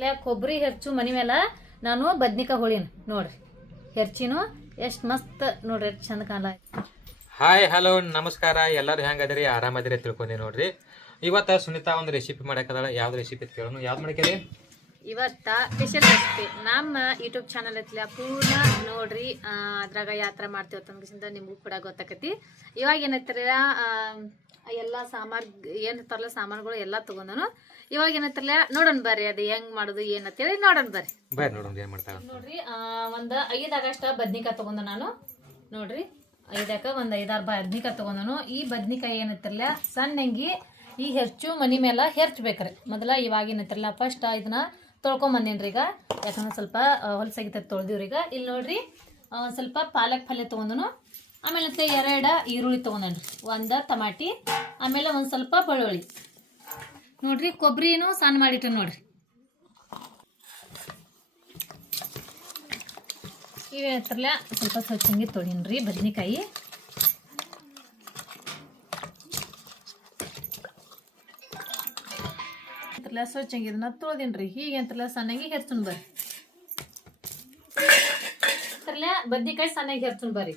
ಇಲ್ಲೇ ಕೊಬ್ಬರಿ ಹೆರ್ಚು ಮನಿ ಮೇಲೆ ನಾನು ಬದ್ನಿಕಾಯಿ ಹೋಳಿನ ನೋಡ್ರಿ. ಹೆರ್ಚಿನು ಎಷ್ಟು ಮಸ್ತ್ ನೋಡ್ರಿ ಎಷ್ಟು ಚಂದ ಕಾಲ ಹಾಯ್ ಹಲೋ ನಮಸ್ಕಾರ. ಎಲ್ಲರೂ ಹೆಂಗದಿರಿ ಆರಾಮದಿರಿ ತಿಳ್ಕೊಂಡಿ ನೋಡ್ರಿ. ಇವತ್ತ ಸುನೀತಾ ಒಂದು ರೆಸಿಪಿ ಮಾಡಕ್ಕದಾಳ ಯಾವ್ದು ರೆಸಿಪಿ ಕೇಳೋಣ ಯಾವ್ದು ಮಾಡ್ಕೇರಿ ಇವತ್ತ ಸ್ಪೆಷಲ್ ರೆಸಿಪಿ ನಮ್ಮ ಯೂಟ್ಯೂಬ್ ಚಾನಲ್ ಐತ್ಲ ಪೂರ್ಣ ನೋಡ್ರಿ ಅದ್ರಾಗ ಯಾತ್ರ ಮಾಡ್ತೀವಿ ತಂಗಿಸಿಂದ ನಿಮಗೂ ಕೂಡ ಗೊತ್ತಾಕತಿ. ಇವಾಗ ಏನೈತಿರಲ್ಲ ಎಲ್ಲ ಏನ್ ತರಲ ಸಾಮಾನುಗಳು ಎಲ್ಲ ತಗೊಂಡನು. ಇವಾಗ ಏನತ್ತಲ್ಲ ನೋಡೋಣ ಬರ್ರಿ ಅದು ಹೆಂಗ್ ಮಾಡೋದು ಏನಂತೇಳಿ ನೋಡೋಣ ಬರ್ರಿ. ಬರ್ರಿ ನೋಡೋಣ ಏನ್ ಮಾಡ್ತಾಳ ನೋಡ್ರಿ ಒಂದು ಐದ್ ಆಗಷ್ಟ ಬದ್ನಿಕಾಯಿ ತಗೊಂಡ ನಾನು. ನೋಡ್ರಿ ಐದಕ್ಕ ಒಂದ್ ಐದಾರು ಬದ್ನಿಕಾಯಿ ತಗೊಂಡನು ಈ ಬದ್ನಿಕಾಯಿ ಏನೈತಿರಲ್ಲ ಸಣ್ಣಂಗಿ ಈ ಹೆಚ್ಚು ಮನಿ ಮೇಲೆ ಹೆರ್ಚ್ಬೇಕ್ರಿ. ಮೊದಲ ಇವಾಗ ಏನೈತಿರಲ್ಲ ಫಸ್ಟ್ ಇದನ್ನ ತೊಳ್ಕೊಂಡ್ ಬಂದೇನ್ರಿ ಈಗ. ಯಾಕಂದ್ರೆ ಸ್ವಲ್ಪ ಹೊಲಸಾಗಿತ್ತ ತೊಳ್ದಿವ್ರಿ ಈಗ. ಇಲ್ಲಿ ನೋಡ್ರಿ ಒಂದ್ ಸ್ವಲ್ಪ ಪಾಲಕ್ ಪಲ್ಯ ತಗೊಂಡನು ಆಮೇಲೆ ಎರಡ ಎರಡು ಈರುಳ್ಳಿ ತಗೊಂಡನ್ರಿ ಒಂದ ಟಮಾಟಿ ಆಮೇಲೆ ಒಂದ್ ಸ್ವಲ್ಪ ಬೆಳ್ಳುಳ್ಳಿ. ನೋಡ್ರಿ ಕೊಬ್ಬರಿನೂ ಸಣ್ಣ ಮಾಡಿಟ್ಟ ನೋಡ್ರಿ. ಇವೇತ್ರಲ್ಲ ಸ್ವಲ್ಪ ಸ್ವಚ್ಛಂಗಿ ತೊಳಿನ್ರಿ ಬದನೆಕಾಯಿ. ಅಂತ್ರಲ್ಲ ಸ್ವಚ್ಛಂಗಿ ಇದನ್ನ ತೊಳ್ದಿನ್ರಿ. ಹೀಗೆ ಅಂತ್ರಲ್ಲ ಸಣ್ಣಗೆ ಹೆರ್ಚುನ್ ಬರ್ರಿ. ಅಂತ್ರಲ್ಲ ಬದ್ನಿಕಾಯಿ ಸಣ್ಣಗೆ ಹೆರ್ಚುನ್ ಬರ್ರಿ.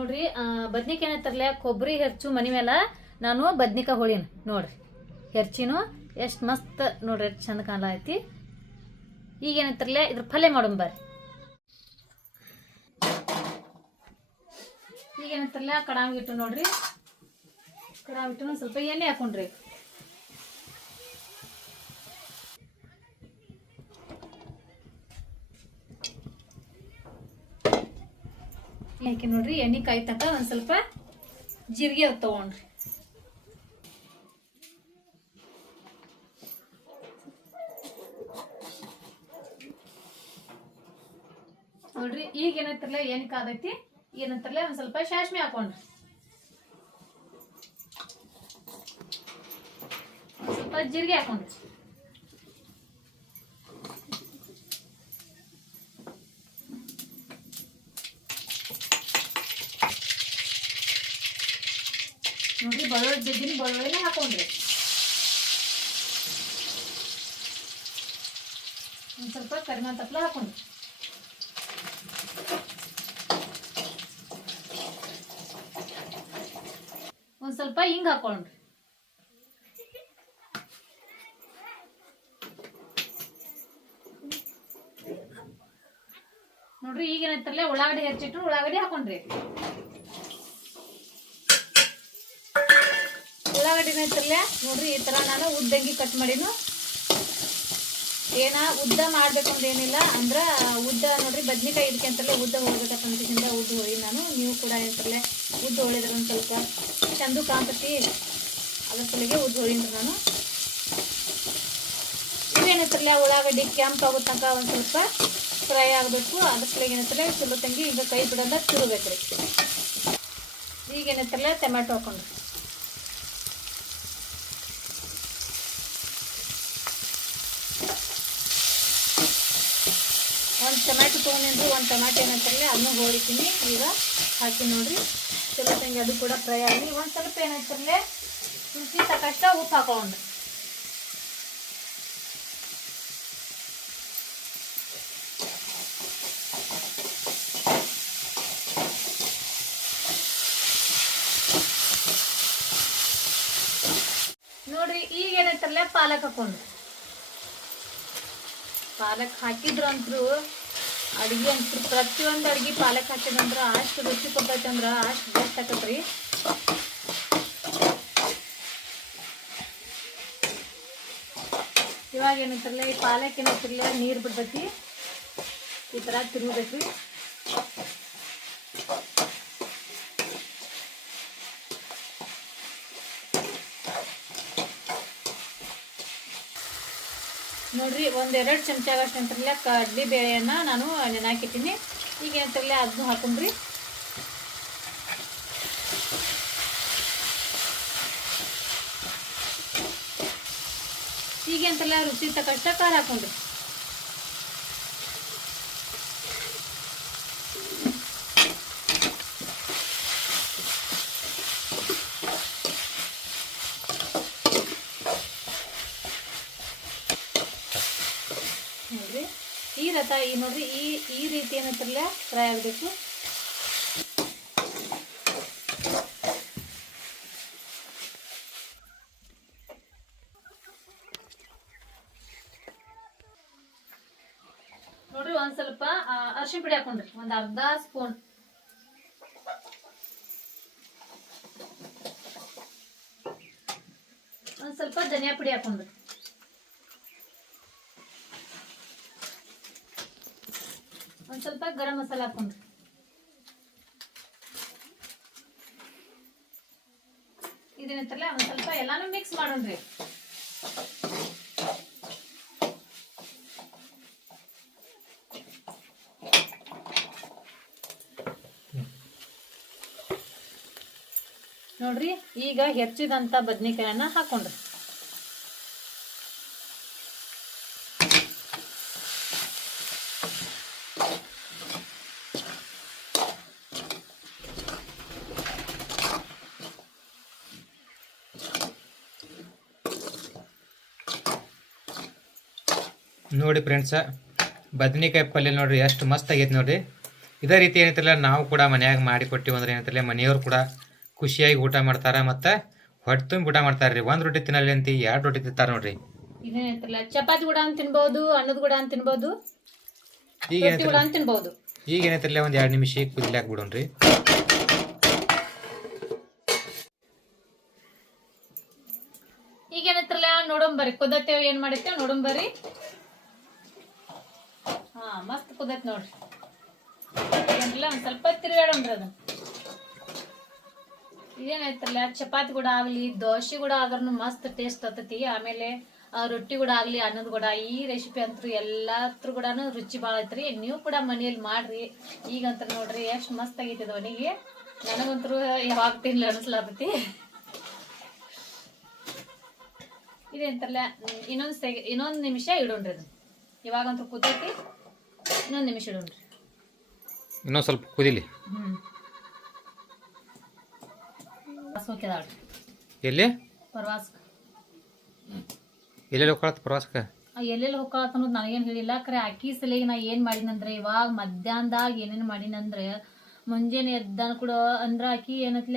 ನೋಡ್ರಿ ಬದ್ನಿಕ ಬದ್ನಿಕಾಯಿ ಏನಂತಾರಲ್ಲ ಕೊಬ್ಬರಿ ಹೆರ್ಚು, ಮನಿ ಮೇಲೆ ನಾನು ಬದ್ನಿಕಾಯಿ ಹೋಳಿನ. ನೋಡ್ರಿ, ಹೆರ್ಚಿನು ಎಷ್ಟು ಮಸ್ತ್ ನೋಡ್ರಿ, ಎಷ್ಟು ಚಂದ ಕಾಲ ಐತಿ. ಈಗ ಏನಾಯ್ತಾರಲ್ಲ ಇದ್ರ ಪಲ್ಯ ಮಾಡೋಣ ಬರ್ರಿ. ಈಗ ಏನಾಯ್ತಾರಲ್ಲ ಕಡಾಂಗ್ ಇಟ್ಟು ನೋಡ್ರಿ. ಕಡಾಂಗಿಟ್ಟು ಸ್ವಲ್ಪ ಎಣ್ಣೆ ಹಾಕೊಂಡ್ರಿ. ಹಾಕಿ ನೋಡ್ರಿ, ಎಣ್ಣೆ ಕಾಯಿ ತನಕ ಒಂದ್ ಸ್ವಲ್ಪ ಜೀರಿಗೆ ತಗೊಂಡ್ರಿ. ನೋಡ್ರಿ, ಈಗ ಏನಂತಾರಲ್ಲ ಎಣ್ಣೆ ಕಾದೈತಿ ಏನಂತಾರಲ್ಲ ಒಂದ್ ಸ್ವಲ್ಪ ಶಾಸ್ಮಿ ಹಾಕೊಂಡ್ರಿ. ಸ್ವಲ್ಪ ಜೀರಿಗೆ ಹಾಕೊಂಡ್ರಿ. ನೋಡ್ರಿ ಬೆಳ್ಳುಳ್ಳಿ ಬಿದ್ದಿನ ಬೆಳ್ಳುಳ್ಳಿನ ಹಾಕೊಂಡ್ರಿ. ಒಂದು ಸ್ವಲ್ಪ ಕರಿಮೆ ತಪ್ಪಲ ಹಾಕೊಂಡ್ರಿ. ಒಂದು ಸ್ವಲ್ಪ ಹಿಂಗ್ ಹಾಕೊಂಡ್ರಿ. ನೋಡ್ರಿ ಈಗ ಏನಂತಾರಲ್ಲ ಉಳ್ಳಾಗಡ್ಡಿ ಹೆಚ್ಚಿಟ್ರು ಉಳ್ಳಾಗಡ್ಡಿ ಹಾಕೊಂಡ್ರಿ. ಉಳ್ಳಾಗಡ್ಡಿ ಐತ್ರಲ್ಲ ನೋಡ್ರಿ, ಈ ತರ ನಾನು ಉದ್ದಂಗಿ ಕಟ್ ಮಾಡಿನು. ಏನ, ಉದ್ದ ಮಾಡ್ಬೇಕು ಏನಿಲ್ಲ ಅಂದ್ರ ಉದ್ದ ನೋಡ್ರಿ, ಬದ್ನಿಕಾಯಿ ಇದಕ್ಕಂತಲೇ ಉದ್ದ ಹೋಗ್ಬೇಕಂತ ಉದ್ದ ಹೊಳಿ ನಾನು. ನೀವು ಕೂಡ ಏನಂತಲ್ಲ ಉದ್ದ ಹೊಳಿದ್ರೆ ಒಂದು ಸ್ವಲ್ಪ ಚಂದು ಕಾಂತತಿ ಅದ್ರ ಸಲಿಗೆ ಉದ್ದ ಹೊಳಿನ್ರಿ ನಾನು. ಇವೇನಂತಾರಲ್ಲ ಉಳ್ಳಾಗಡ್ಡಿ ಕೆಂಪ್ ಆಗೋ ತನಕ ಒಂದು ಸ್ವಲ್ಪ ಫ್ರೈ ಆಗಬೇಕು. ಅದ್ರ ಸಲಿಗೆ ಏನಂತಾರೆ ಚಲೋ ತಂಗಿ ಈಗ ಕೈ ಬಿಡೋದ ಈಗ ಏನಂತಾರಲ್ಲ ಟೊಮ್ಯಾಟೊ ಹಾಕೊಂಡ್ರಿ ಒಂದು ಟೊಮ್ಯಾಟೊ ತೊಗೊಂಡಿದ್ರು ಒಂದು ಟೊಮ್ಯಾಟೊ ಏನಂತಂದರೆ ಅದನ್ನ ಹೋಳಿತೀನಿ ಈಗ ಹಾಕಿ ನೋಡ್ರಿ. ಸ್ವಲ್ಪ ತಂಗಿ ಅದು ಕೂಡ ಫ್ರೈ ಆಗಿ, ಒಂದು ಸ್ವಲ್ಪ ಏನಂತಂದರೆ ತುಳಸಿ ತಕ್ಕಷ್ಟ ಉಪ್ಪು ಹಾಕೊಂಡು ನೋಡ್ರಿ, ಈಗ ಏನಂತಾರಲ್ಲ, ಪಾಲಕ್ ಹಾಕೊಂಡು ಪಾಲಕ್ ಹಾಕಿದ್ರು ಅಂತೂ ಅಡಿಗೆ ಅಂತ ಪ್ರತಿಯೊಂದು ಅಡಿಗೆ ಪಾಲಕ್ ಹಾಕಿದಂದ್ರೆ ಅಷ್ಟು ರುಚಿ ಕೊಡ್ತೈತೆ ಅಂದ್ರೆ ಅಷ್ಟು ಬೆಸ್ಟ್ ಆಕತ್ರಿ. ಇವಾಗ ಏನಂತಾರಲ್ಲ ಈ ಪಾಲಕ್ ಏನಂತಾರಲ್ಲ ನೀರು ಬಿಡ್ತೈತಿ. ಈ ಥರ ತಿರುಗಬೇಕ್ರಿ ನೋಡ್ರಿ ಒಂದೆರಡು ಚಮಚ ಅಂತಾರಲ್ಲ ಕಡ್ಲಿ ಬೇಳೆಯನ್ನು ನಾನು ನೆನಾಕಿಟ್ಟಿನಿ ಈಗ ಏನಂತಾರಲ್ಲ ಅದನ್ನು ಹಾಕೊಂಡ್ರಿ. ಈಗ ಅಂತಲ್ಲ ರುಚಿ ತಕ್ಕಷ್ಟ ಖಾರ ಹಾಕೊಂಡ್ರಿ ನೋಡ್ರಿ ಈ ರಥ ಈ ನೋಡ್ರಿ, ಈ ಈ ರೀತಿ ಏನಂತಾರಲ್ಲ ಫ್ರೈ ಆಗಬೇಕು. ನೋಡ್ರಿ, ಒಂದ್ ಸ್ವಲ್ಪ ಅರ್ಶಿಣ ಪುಡಿ ಹಾಕೊಂಡ್ರಿ, ಒಂದ್ ಅರ್ಧ ಸ್ಪೂನ್. ಒಂದ್ ಸ್ವಲ್ಪ ಧನಿಯಾ ಪುಡಿ ಹಾಕೊಂಡ್ರಿ. ಒಂದ್ ಸ್ವಲ್ಪ ಗರಂ ಮಸಾಲ ಹಾಕೊಂಡ್ರಿ ಇದೇನಂತಾರಲ್ಲ ಒಂದು ಸ್ವಲ್ಪ ಎಲ್ಲಾನು ಮಿಕ್ಸ್ ಮಾಡೋಣ್ರಿ. ನೋಡ್ರಿ, ಈಗ ಹೆಚ್ಚಿದಂತ ಬದ್ನಿಕಾಯನ್ನ ಹಾಕೊಂಡ್ರಿ. ನೋಡಿ ಫ್ರೆಂಡ್ಸ ಬದನೆಕಾಯಿ ಪಲ್ಯ ನೋಡ್ರಿ ಎಷ್ಟು ಮಸ್ತ್ ಆಗೈತೆ ನೋಡ್ರಿ. ಇದೇ ರೀತಿ ಏನೈತಿಲ್ಲ ನಾವು ಕೂಡ ಮನ್ಯಾಗ ಮಾಡಿ ಕೊಟ್ಟಿವಿ ಅಂದ್ರೆ ಏನೈತಿಲ್ಲ ಮನೆಯವ್ರು ಕೂಡ ಖುಷಿಯಾಗಿ ಊಟ ಮಾಡ್ತಾರೆ ಮತ್ತು ಹೊಟ್ಟೆ ತುಂಬಿ ಊಟ ಮಾಡ್ತಾರೆ ರೀ. ಒಂದು ರೊಟ್ಟಿ ತಿನ್ನಲಿ ಅಂತ ಎರಡು ರೊಟ್ಟಿ ತಿಂತಾರ ನೋಡ್ರಿ. ಚಪಾತಿ ಕೂಡ ಅಂತ ತಿನ್ಬಹುದು ಅನ್ನದ ಕೂಡ ಅಂತ ತಿನ್ಬಹುದು ಈಗ ಏನೈತಿಲ್ಲ ತಿನ್ಬಹುದು ಈಗ ಏನೈತಿಲ್ಲ ಒಂದು ಎರಡು ನಿಮಿಷ ಕುದಿಲಾಕ್ ಬಿಡೋಣ್ರಿ ಈಗ ಏನೈತ್ರಲ್ಲ ನೋಡೋಣ ಬರ್ರಿ. ಕುದತ್ತೇವ್ ಏನ್ ನೋಡೋಣ ನೋಡಂಬರಿ ಹಾ, ಮಸ್ತ್ ಕುದತ್ ನೋಡ್ರಿ. ಒಂದ್ ಸ್ವಲ್ಪ ತಿರುಗಾಡೋಣ್ರಿ ಅದು. ಇದೇನಾಯ್ತಲ್ಲ, ಚಪಾತಿ ಕೂಡ ಆಗ್ಲಿ, ದೋಸೆ ಕೂಡ ಆದ್ರೂ ಮಸ್ತ್ ಟೇಸ್ಟ್ ಆಗ್ತೈತಿ ಆಮೇಲೆ ರೊಟ್ಟಿ ಕೂಡ ಆಗ್ಲಿ, ಅನ್ನದ ಕೂಡ. ಈ ರೆಸಿಪಿ ಅಂತೂ ಎಲ್ಲಾತ್ರ ಕೂಡ ರುಚಿ ಭಾಳ ಐತ್ರಿ. ನೀವು ಕೂಡ ಮನೆಯಲ್ಲಿ ಮಾಡ್ರಿ. ಈಗಂತ ನೋಡ್ರಿ, ಎಷ್ಟು ಮಸ್ತ್ ಆಗೈತಿ ಅವನಿಗೆ ನನಗಂತೂ ಯಾವಾಗ ತಿನ್ಲಿ ಅನಿಸ್ಲಾತತಿ. ಇದೇಂತಲ್ಲ ಇನ್ನೊಂದು ಇನ್ನೊಂದ್ ಇನ್ನೊಂದು ನಿಮಿಷ ಇಡೋಣ್ರಿ ಅದು. ಇವಾಗಂತೂ ಕುದೈತಿ. ಇನ್ನೊಂದು ನಿಮಿಷ ಇಡೋಣ್ರಿ ಇನ್ನೊಂದು ಸ್ವಲ್ಪ ಕುದಿಲಿ. ಹ್ಮ್. ಹೋಗ್ಯದಾಳ್ರಿ ಎಲ್ಲಿ? ಪ್ರವಾಸಕ್ಕೆ ಎಲ್ಲೆಲ್ಲಿ ಹೋಗ್ಕೊಳತ್ ಪ್ರವಾಸಕ್ಕೆ? ಎಲ್ಲೆಲ್ಲಿ ಹೋಗ್ಕೊಳತ್ತ ಅನ್ನೋದು ನನಗೇನು ಹೇಳಿಲ್ಲ ಖರೆ ಅಕ್ಕಿ ಸಲಿಗೆ ನಾ ಏನು ಮಾಡಿನಂದ್ರೆ ಇವಾಗ ಮಧ್ಯಾಹ್ನದಾಗ ಏನೇನು ಮಾಡಿನಂದ್ರೆ ಮುಂಜಾನೆ ಎದ್ದಾನ ಕೂಡ ಅಂದ್ರೆ ಆಕಿ ಏನತ್ಲ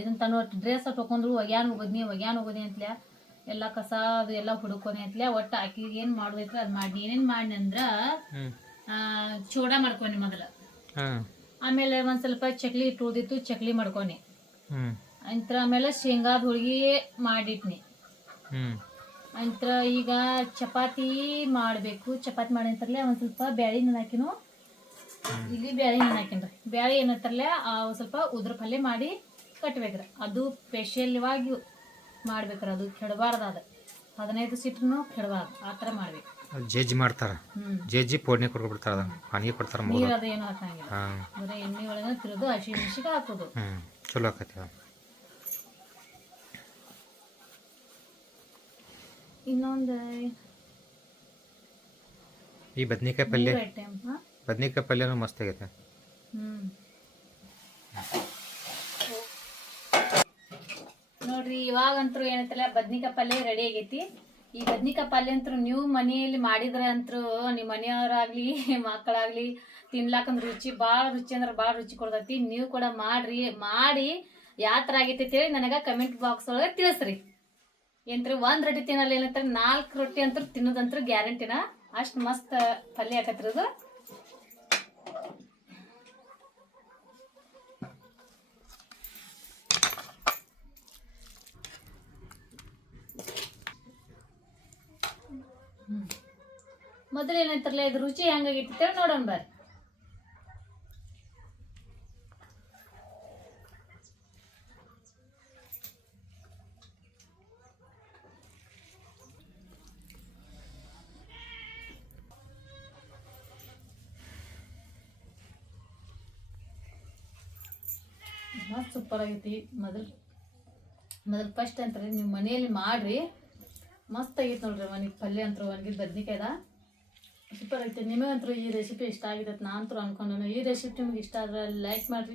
ಇದನ್ನ ತನ್ನ ಡ್ರೆಸ್ ಹಾಕೊಂಡ್ರು ಒಗ್ಯಾನ್ ಹೋಗೋದ್ನಿ ಒಗ್ಯಾನ್ ಹೋಗೋದಿ ಅಂತಲ ಎಲ್ಲ ಕಸ ಅದು ಎಲ್ಲ ಹುಡುಕೋನಿ ಅಂತಲ ಒಟ್ಟು ಆಕಿಗೆ ಏನು ಮಾಡ್ಬೇಕ್ರಿ ಅದು ಮಾಡಿ ಏನೇನು ಮಾಡಿನಂದ್ರೆ ಹ್ಞೂ ಚೂಡ ಮಾಡ್ಕೊನಿ ಮೊದಲ. ಆಮೇಲೆ ಒಂದ್ ಸ್ವಲ್ಪ ಚಕ್ಲಿ ಇಟ್ಟು ಉಳ್ದಿತ್ತು ಚಕ್ಲಿ ಮಾಡ್ಕೊನಿ. ಅಂತರ ಆಮೇಲೆ ಶೇಂಗಾದ ಹೋಳಿಗೆ ಮಾಡಿಟ್ನಿ. ಅಂತರ ಈಗ ಚಪಾತಿ ಮಾಡಬೇಕು. ಚಪಾತಿ ಮಾಡಿಂತರ್ಲೆ ಒಂದ್ ಸ್ವಲ್ಪ ಬ್ಯಾಳಿ ಹಾಕಿನು. ಇಲ್ಲಿ ಬ್ಯಾಳಿ ಹಾಕಿನ್ರಿ. ಬ್ಯಾಳಿ ಏನಂತಾರಲ್ಲ ಒಂದು ಸ್ವಲ್ಪ ಉದ್ರ ಪಲ್ಯ ಮಾಡಿ ಕಟ್ಬೇಕ್ರಿ. ಅದು ಸ್ಪೆಷಲ್ವಾಗಿ ಮಾಡ್ಬೇಕ್ರಿ. ಅದು ಕೆಡಬಾರ್ದು ಅದು. ಹದಿನೈದು ಸೀಟ್ನು ಕೆಡಬಾರ್ದು. ಆ ಥರ ಮಾಡ್ಬೇಕು. ಜಜ್ಜಿ ಮಾಡ್ತಾರ. ಜಜ್ಜಿ ಪೋಡ್ನಿ ಕೊಡ್ಬಿಡ್ತಾರ ಅದನ್ನು. ಪಾನಿಗೆ ಕೊಡ್ತಾರೆ ನೀರು ಮುಗಿದ ಅದು ಏನು ಹಾಕಂಗಿಲ್ಲ. ಹಾಂ. ಬರೀ ಎಣ್ಣೆ ಒಳಗೆ ತಿರುದು ಹಸಿ ಮೆಣಸಿಗೆ ಹಾಕೋದು. ಹ್ಞೂ ಚಲೋ ಆಕೈತಿ ಇನ್ನೊಂದು ಈ ಬದ್ನಿಕಾಯಿ ಪಲ್ಯ ಮೂರು ಬದ್ನಿಕಾಯಿ ಪಲ್ಯನೂ ಮಸ್ತ್ ಆಗೈತೆ. ನೋಡ್ರಿ ಇವಾಗಂತೂ ಏನೈತಲ್ಲ ಬದ್ನಿಕಾಯಿ ಪಲ್ಯ ರೆಡಿ ಆಗೈತಿ. ಈ ಬದ್ನಿಕಾಯಿ ಪಲ್ಯ ಅಂತೂ ನೀವು ಮನೆಯಲ್ಲಿ ಮಾಡಿದ್ರೆ ಅಂತೂ ನಿಮ್ಮ ಮನೆಯವರಾಗ್ಲಿ, ಮಕ್ಕಳಾಗ್ಲಿ ತಿನ್ಲಾಕಂದ್ರೆ ರುಚಿ, ಭಾಳ ರುಚಿ ಅಂದ್ರೆ ಭಾಳ ರುಚಿ ಕೊಡ್ತೈತಿ. ನೀವು ಕೂಡ ಮಾಡ್ರಿ, ಮಾಡಿ ಯಾವ ಥರ ಆಗೈತಿ ಅಂತೇಳಿ ನನಗೆ ಕಮೆಂಟ್ ಬಾಕ್ಸ್ ಒಳಗೆ ತಿಳಿಸ್ರಿ. ಏನ್ರಿ, ಒಂದು ರೊಟ್ಟಿ ತಿನ್ನಲ್ಲ ಏನಂತಾರೆ, ನಾಲ್ಕು ರೊಟ್ಟಿ ಅಂತೂ ತಿನ್ನೋದಂತೂ ಗ್ಯಾರಂಟಿನ ಅಷ್ಟು ಮಸ್ತ್ ಪಲ್ಯ ಆಕತ್ರಿ ಮೊದಲು ಏನಂತಾರಲ್ಲ ಇದು ರುಚಿ ಹೆಂಗಾಗಿರ್ತೇವೆ ನೋಡೋಣ ಬರ್ರಿ. ಸೂಪರ್ ಆಗೈತಿ. ಮೊದಲು ಮೊದಲು ಫಸ್ಟ್ ಅಂತಾರೆ ನೀವು ಮನೆಯಲ್ಲಿ ಮಾಡಿರಿ. ಮಸ್ತ್ ಆಗೈತೆ ನೋಡ್ರಿ ಮನೆಗೆ ಪಲ್ಯ ಅಂತ ಒಣಗಿದ ಬದ್ನಿಕಾಯ್ದ. ಸೂಪರ್ ಐತೆ. ನಿಮಗಂತೂ ಈ ರೆಸಿಪಿ ಇಷ್ಟ ಆಗಿದೆ ಅಂತ ನಾನು ಅನ್ಕೊಂಡು ಈ ರೆಸಿಪಿ ನಿಮ್ಗೆ ಇಷ್ಟ ಆದ್ರೆ ಲೈಕ್ ಮಾಡಿರಿ.